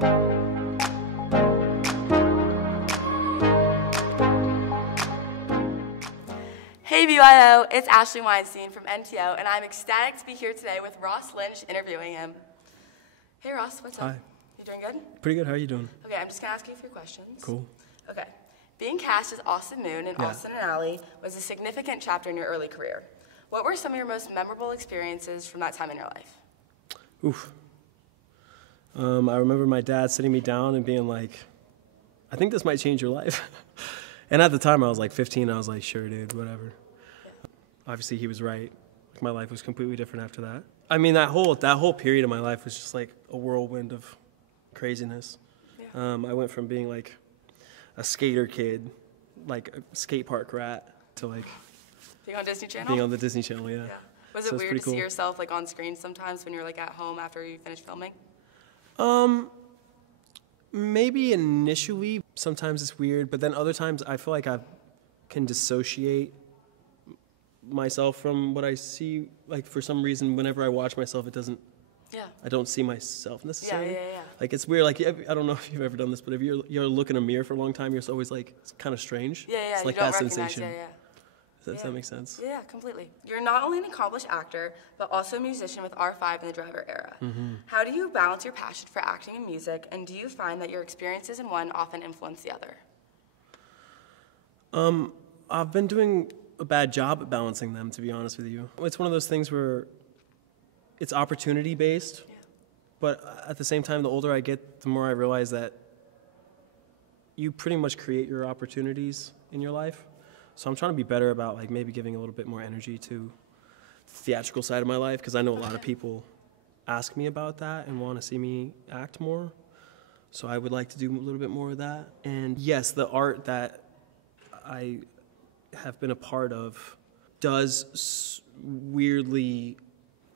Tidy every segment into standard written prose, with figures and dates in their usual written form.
Hey BBYO, it's Ashley Weinstein from NTO, and I'm ecstatic to be here today with Ross Lynch interviewing him. Hey Ross, what's up? Hi. You doing good? Pretty good. How are you doing? Okay, I'm just going to ask you a few questions. Cool. Okay. Being cast as Austin Moon in Austin and Ally was a significant chapter in your early career. What were some of your most memorable experiences from that time in your life? Oof. I remember my dad sitting me down and being like, I think this might change your life. And at the time I was like 15, I was like, sure dude, whatever. Yeah. Obviously he was right. My life was completely different after that. I mean, that whole period of my life was just like a whirlwind of craziness. Yeah. I went from being like a skater kid, like a skate park rat, to like being on Disney Channel? Being on the Disney Channel, yeah. Was it weird to see yourself like on screen sometimes when you're like at home after you finish filming? Maybe initially, sometimes it's weird, but then other times I feel like I can dissociate myself from what I see. Like for some reason, whenever I watch myself, it doesn't. Yeah. I don't see myself necessarily. Yeah. Like it's weird. Like I don't know if you've ever done this, but if you're looking in a mirror for a long time, you're always like it's kind of strange. Yeah. It's like you don't that recognize, sensation. Does that make sense? Yeah, completely. You're not only an accomplished actor, but also a musician with R5 in the Driver era. Mm-hmm. How do you balance your passion for acting and music, and do you find that your experiences in one often influence the other? I've been doing a bad job at balancing them, to be honest with you. It's one of those things where it's opportunity-based, but at the same time, the older I get, the more I realize that you pretty much create your opportunities in your life. So I'm trying to be better about like maybe giving a little bit more energy to the theatrical side of my life, because I know a lot of people ask me about that and want to see me act more. So I would like to do a little bit more of that. And yes, the art that I have been a part of does weirdly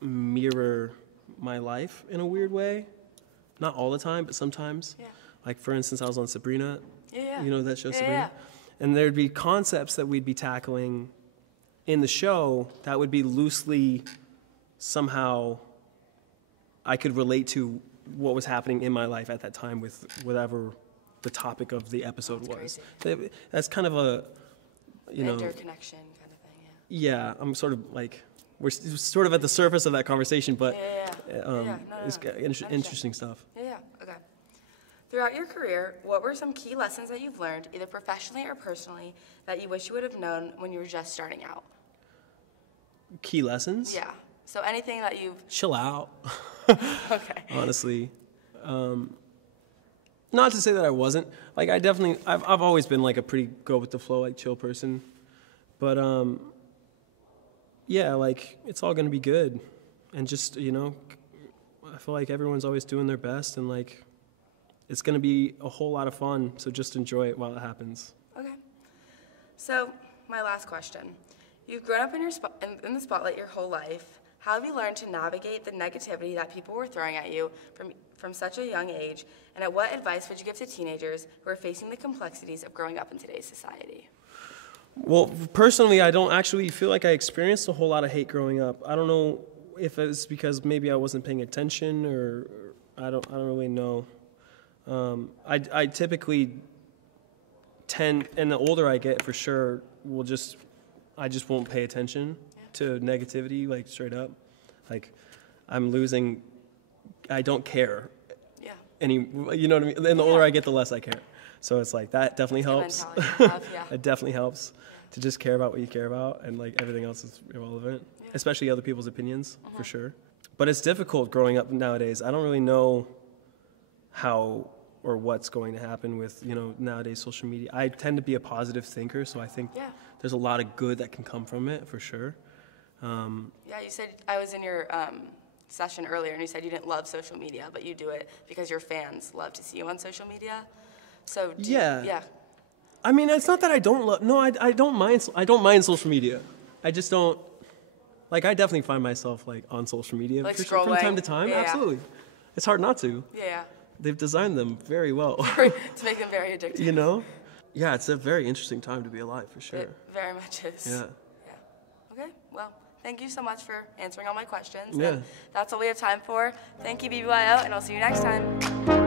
mirror my life in a weird way. Not all the time, but sometimes. Yeah. Like for instance, I was on Sabrina. Yeah. You know that show, Sabrina? Yeah. And there'd be concepts that we'd be tackling in the show that would be loosely somehow I could relate to what was happening in my life at that time with whatever the topic of the episode was. That's kind of a, interconnection kind of thing, yeah, I'm sort of like, we're sort of at the surface of that conversation, but it's interesting stuff. Yeah, okay. Throughout your career, what were some key lessons that you've learned, either professionally or personally, that you wish you would have known when you were just starting out? Key lessons? Yeah. So anything that you've... Chill out. Okay. Honestly. Not to say that I wasn't. Like, I've always been like a pretty go with the flow, like chill person. But, yeah, like, it's all going to be good. And just, I feel like everyone's always doing their best, and like, it's going to be a whole lot of fun, so just enjoy it while it happens. Okay. So, my last question. You've grown up in the spotlight your whole life. How have you learned to navigate the negativity that people were throwing at you from such a young age, and what advice would you give to teenagers who are facing the complexities of growing up in today's society? Well, personally, I don't actually feel like I experienced a whole lot of hate growing up. I don't know if it's because maybe I wasn't paying attention, or I don't really know. I typically tend, and the older I get, for sure, I just won't pay attention to negativity, like straight up. Like, I don't care. Yeah. You know what I mean? And the older I get, the less I care. So it's like, that definitely helps. It definitely helps to just care about what you care about, and like everything else is irrelevant, especially other people's opinions, for sure. But it's difficult growing up nowadays. I don't really know how or what's going to happen with, nowadays social media. I tend to be a positive thinker, so I think there's a lot of good that can come from it, for sure. Yeah, you said, I was in your session earlier, and you said you didn't love social media, but you do it because your fans love to see you on social media. So yeah. I mean, it's not that I don't love. No, I don't mind. I don't mind social media. I just don't. Like, I definitely find myself like on social media like from time to time. Yeah, absolutely, it's hard not to. Yeah. They've designed them very well. To make them very addictive. Yeah, it's a very interesting time to be alive, for sure. It very much is. Yeah. Okay, well, thank you so much for answering all my questions. Yeah. And that's all we have time for. Thank you, BBYO, and I'll see you next time.